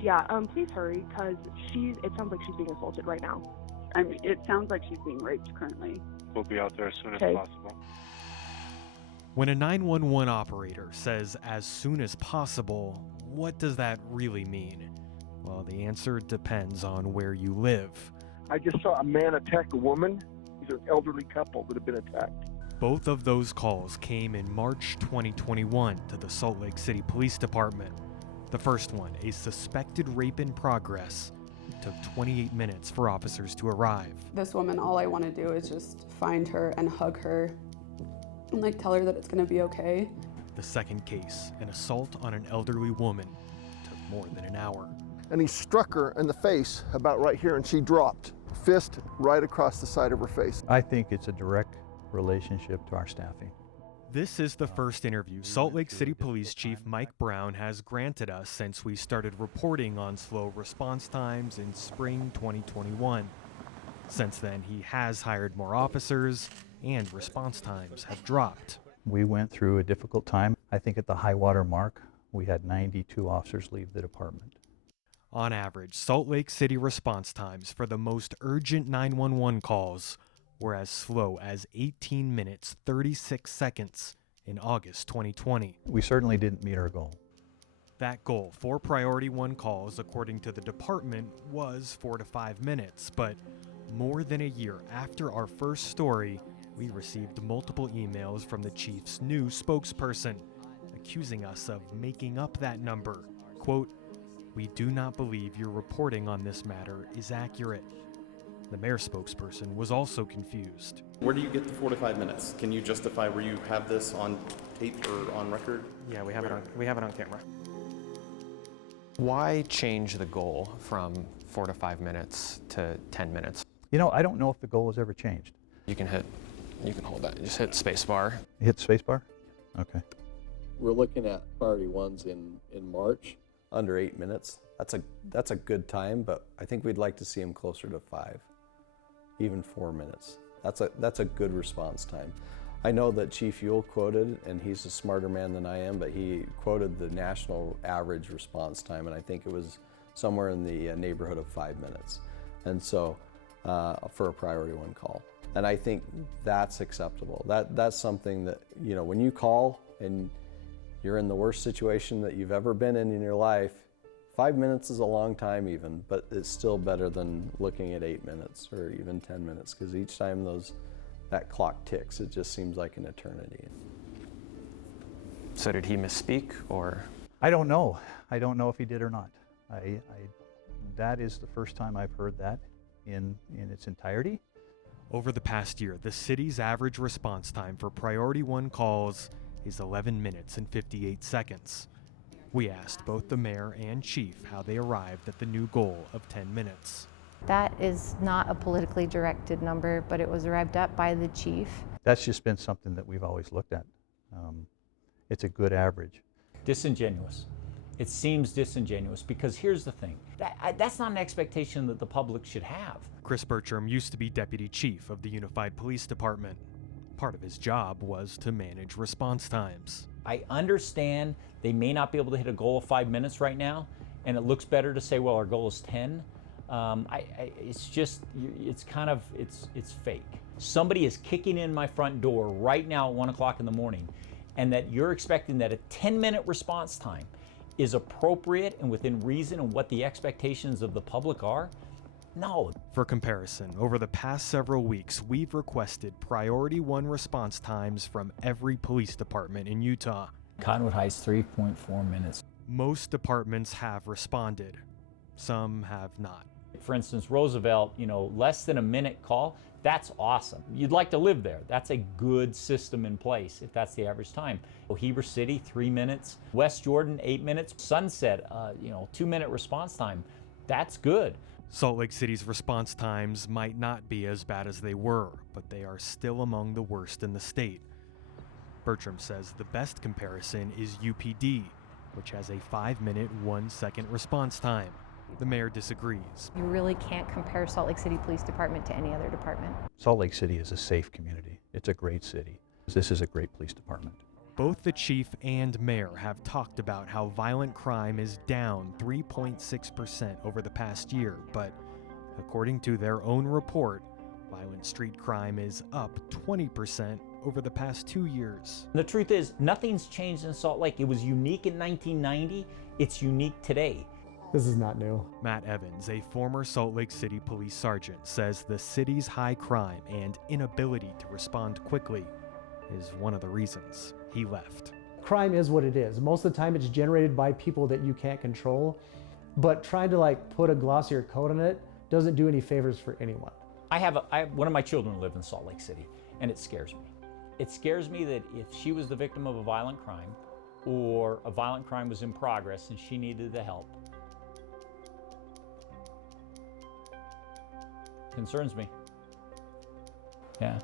Yeah, please hurry, because it sounds like she's being assaulted right now. I mean, it sounds like she's being raped currently. We'll be out there as soon as possible. When a 911 operator says as soon as possible, what does that really mean? Well, the answer depends on where you live. I just saw a man attack a woman. He's an elderly couple that have been attacked. Both of those calls came in March 2021 to the Salt Lake City Police Department. The first one, a suspected rape in progress, took 28 minutes for officers to arrive. This woman, all I want to do is just find her and hug her and tell her that it's going to be okay. The second case, an assault on an elderly woman, took more than an hour. And he struck her in the face about right here, and she dropped. Fist right across the side of her face. I think it's a direct relationship to our staffing. This is the first interview Salt Lake City Police Chief Mike Brown has granted us since we started reporting on slow response times in spring 2021. Since then, he has hired more officers and response times have dropped. We went through a difficult time. I think at the high water mark, we had 92 officers leave the department. On average, Salt Lake City response times for the most urgent 911 calls were as slow as 18 minutes 36 seconds in August 2020. We certainly didn't meet our goal. That goal for Priority 1 calls, according to the department, was 4 to 5 minutes, but more than a year after our first story, we received multiple emails from the chief's new spokesperson, accusing us of making up that number. Quote, "We do not believe your reporting on this matter is accurate." The mayor's spokesperson was also confused. Where do you get the 4 to 5 minutes? Can you justify where you have this on tape or on record? Yeah, we have it on camera. Why change the goal from 4 to 5 minutes to 10 minutes? You know, I don't know if the goal has ever changed. You can hold that. Just hit spacebar. Hit spacebar? Okay. We're looking at priority ones in March. Under 8 minutes. That's a good time, but I think we'd like to see them closer to 5, even 4 minutes. That's a good response time. I know that Chief Yule quoted, and he's a smarter man than I am, but he quoted the national average response time, and I think it was somewhere in the neighborhood of 5 minutes. And so, for a priority 1 call. And I think that's acceptable. That's something that, you know, when you call and you're in the worst situation that you've ever been in your life, 5 minutes is a long time even, but it's still better than looking at 8 minutes or even 10 minutes, because each time that clock ticks, it just seems like an eternity. So did he misspeak, or? I don't know. I don't know if he did or not. That is the first time I've heard that in its entirety. Over the past year, the city's average response time for Priority 1 calls is 11 minutes and 58 seconds. We asked both the mayor and chief how they arrived at the new goal of 10 minutes. That is not a politically directed number, but it was arrived at by the chief. That's just been something that we've always looked at. It's a good average. Disingenuous. It seems disingenuous, because here's the thing. That's not an expectation that the public should have. Chris Bertram used to be deputy chief of the Unified Police Department. Part of his job was to manage response times. I understand they may not be able to hit a goal of 5 minutes right now, and it looks better to say, well, our goal is 10. It's fake. Somebody is kicking in my front door right now at 1 o'clock in the morning, and that you're expecting that a 10-minute response time is appropriate and within reason and what the expectations of the public are? No. For comparison, over the past several weeks, we've requested Priority 1 response times from every police department in Utah. Cottonwood Heights, 3.4 minutes. Most departments have responded. Some have not. For instance, Roosevelt, less than a minute call, that's awesome. You'd like to live there. That's a good system in place if that's the average time. Heber City, 3 minutes. West Jordan, 8 minutes. Sunset, 2-minute response time. That's good. Salt Lake City's response times might not be as bad as they were, but they are still among the worst in the state. Bertram says the best comparison is UPD, which has a 5-minute, 1-second response time. The mayor disagrees. You really can't compare Salt Lake City Police Department to any other department. Salt Lake City is a safe community. It's a great city. This is a great police department. Both the chief and mayor have talked about how violent crime is down 3.6% over the past year, but according to their own report, violent street crime is up 20% over the past 2 years. The truth is, nothing's changed in Salt Lake. It was unique in 1990, it's unique today. This is not new. Matt Evans, a former Salt Lake City police sergeant, says the city's high crime and inability to respond quickly is one of the reasons he left. Crime is what it is. Most of the time it's generated by people that you can't control, but trying to put a glossier coat on it doesn't do any favors for anyone. I have one of my children live in Salt Lake City, and it scares me. It scares me that if she was the victim of a violent crime, or a violent crime was in progress and she needed the help, concerns me. Yeah.